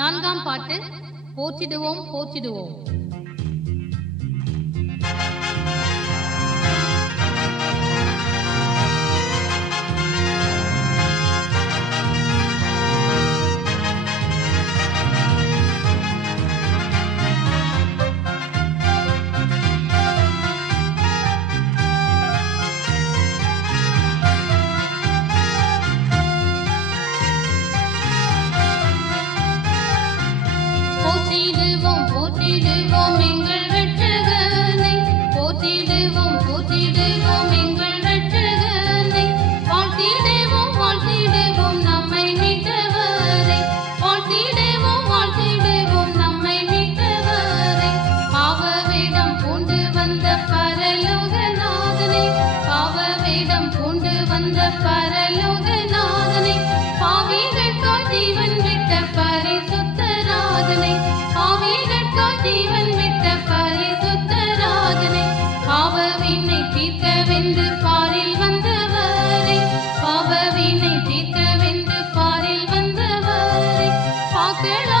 நான்காம் பாட்டு. போற்றிடுவோம் போற்றிடுவோம். போற்றிடுவோம் போற்றிடுவோம் எங்கள் இரட்சகனை, போற்றிடுவோம் போற்றிடுவோம் எங்கள் இரட்சகனை, வாழ்த்திடுவோம் வாழ்த்திடுவோம் நம்மை மீட்டவரை, வாழ்த்திடுவோம் வாழ்த்திடுவோம் நம்மை மீட்டவரை. பாவவேடம் பூண்டு வந்த பரலோகநாதனை, பாவவேடம் பூண்டு வந்த பரலோகநாதனை, பாவிகளுக்காய் ஜீவன் விட்ட பரிசுத்த ராஜனை, பாவிகளுக்காய் ஜீவன் விட்ட பரிசுத்த ராஜனை, பாவவினை தீர்க்கவென்று பாரில் வந்தவரை, பாவவினை தீர்க்கவென்று பாரில் வந்தவரை, பாக்களா